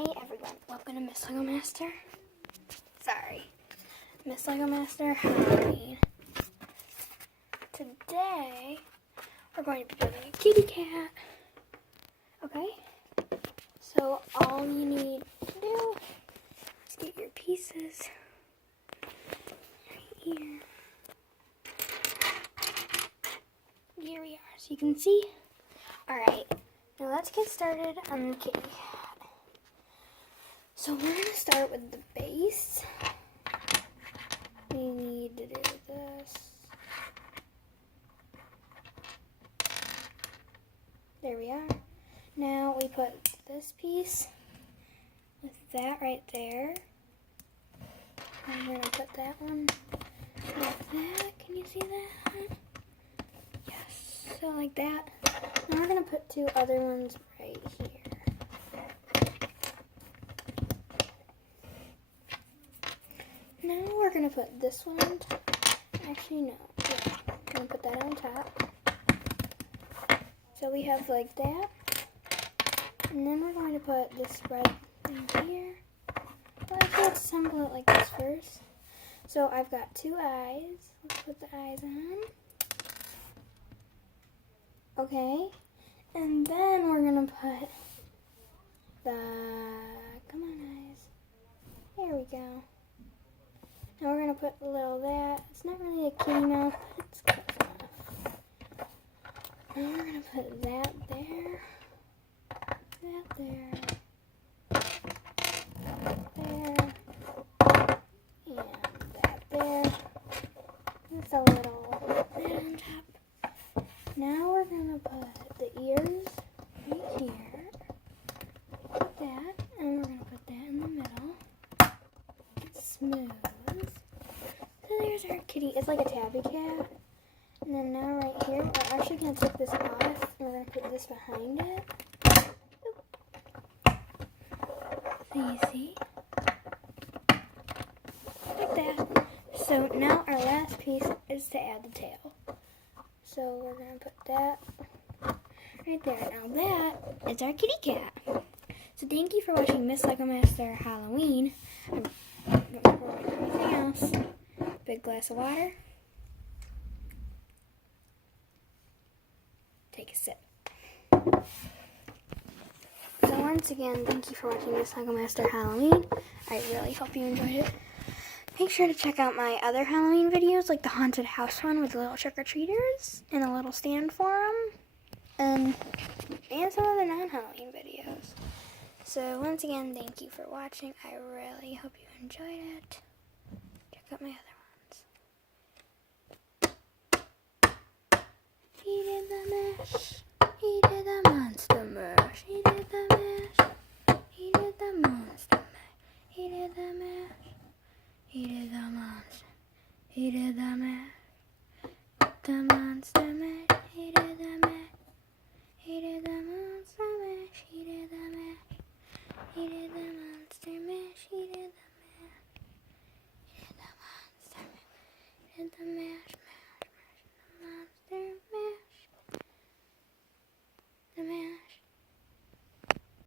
Hey everyone, welcome to Miss Lego Master. Miss Lego Master Halloween. Today, we're going to be building a kitty cat. Okay? So all you need to do is get your pieces right here. Here we are, so you can see. Alright, now let's get started on the kitty cat. So we're going to start with the base. We need to do this. There we are. Now we put this piece with that right there. And we're going to put that one like that. Can you see that? Yes. So like that. Now we're going to put two other ones right here. Now we're going to put this one on top. Actually, no. Yeah. I'm going to put that on top. So we have like that. And then we're going to put this red thing here. Well, actually, let's assemble it like this first. So I've got two eyes. Let's put the eyes on. Okay. And then we're going to put the... Come on, eyes. There we go. Now we're going to put a little of that. It's not really a kitty mouth, but it's close enough. Now we're going to put that there. That there. There. And that there. Just a little that on top. Now we're going to put the ears right here. Put that. And we're going to put that in the middle. Smooth. So there's our kitty. It's like a tabby cat. And then now right here, we're actually going to take this off and we're going to put this behind it. So you see? Like that. So now our last piece is to add the tail. So we're going to put that right there. Now that is our kitty cat. So thank you for watching Miss Lego Master Halloween. Before we do anything else, big glass of water. Take a sip. So once again, thank you for watching Miss Lego Master Halloween. I really hope you enjoyed it. Make sure to check out my other Halloween videos, like the haunted house one with the little trick-or-treaters and a little stand for them, and some of the non-Halloween videos. So once again, thank you for watching. I really hope you enjoyed it. Check out my other ones. He did the mash. He did the monster mash. He did the mash. He did the monster mash. He did the mash. He did the monster. He did the mash. The mash.